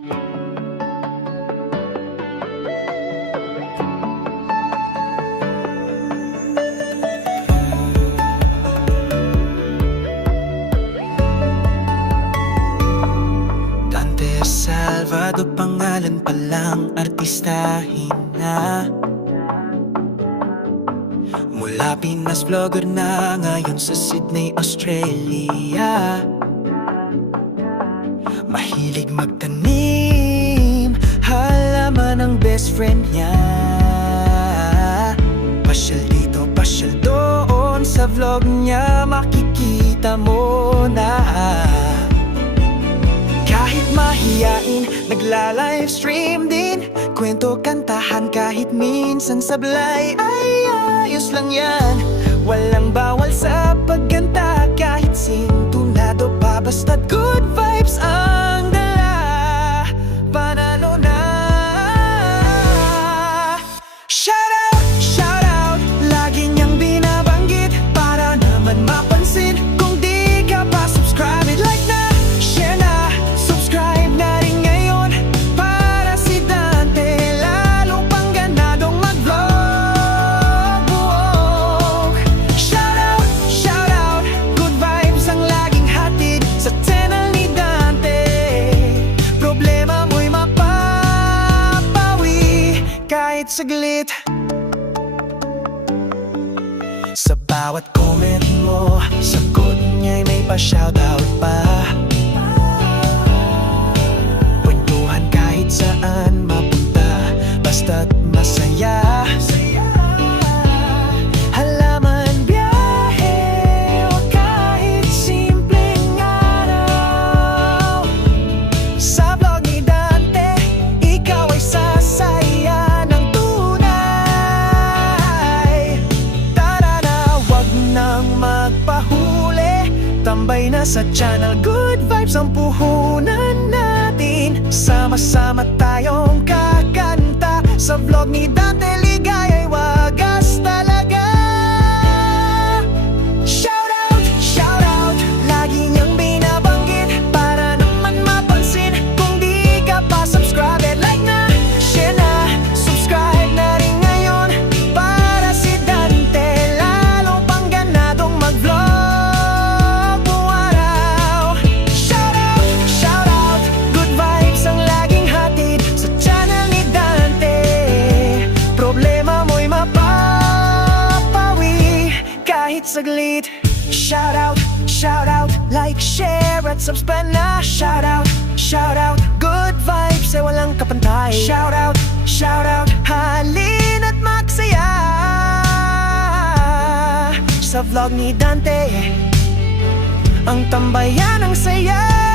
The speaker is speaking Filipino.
Dante Salvado, pangalan pa lang, artistahin na. Mula Pinas, vlogger na, ngayon sa Sydney, Australia. Mahilig magtanim, halaman ang best friend niya. Pasyal dito, pasyal doon, sa vlog niya makikita mo na. Kahit mahiyain, nagla-livestream din. Kwento, kantahan, kahit minsan sablay, ay ayos lang yan. Walang bawal sa pagganta, kahit sintunado pa, basta't good vibes ang dala. Panalo na. Shout out, lagi niyang binabanggit, para naman mapansin. Kung di ka pa subscribe, like na, share na, subscribe na rin ngayon, para si Dante lalo pang ganadong mag-vlog. Shout out, good vibes ang laging hatid sa channel ni Dante. Problema mo'y mapapawi kahit saglit. Sa bawat comment mo, sagot niya'y may pa-shoutout pa. Kwentuhan kahit saan mapunta, basta't masaya. Halaman, biyahe, o kahit simpleng araw. Sa vlog ni Dante, ikaw ay sasaya ng tunay. Tara na, wag nang magpahuli, tambay na sa channel, good vibes ang puhunan natin. Sama-sama tayong kakanta, sa vlog ni Dante, ligaya'y wagas talaga. Shout out, lagi niyang binabanggit, para naman mapansin. Kung di ka pa subscribe, like na, share na, subscribe na rin ngayon, para si Dante lalo pang ganadong mag-vlog buong araw. Shout out, good vibes ang laging hatid sa channel ni Dante. Problema mo'y mapapawi kahit saglit. Shout out, like, share at subscribe na. Shout out, good vibes ay walang kapantay. Shout out, halin at magsaya sa vlog ni Dante, ang tambayan ng saya.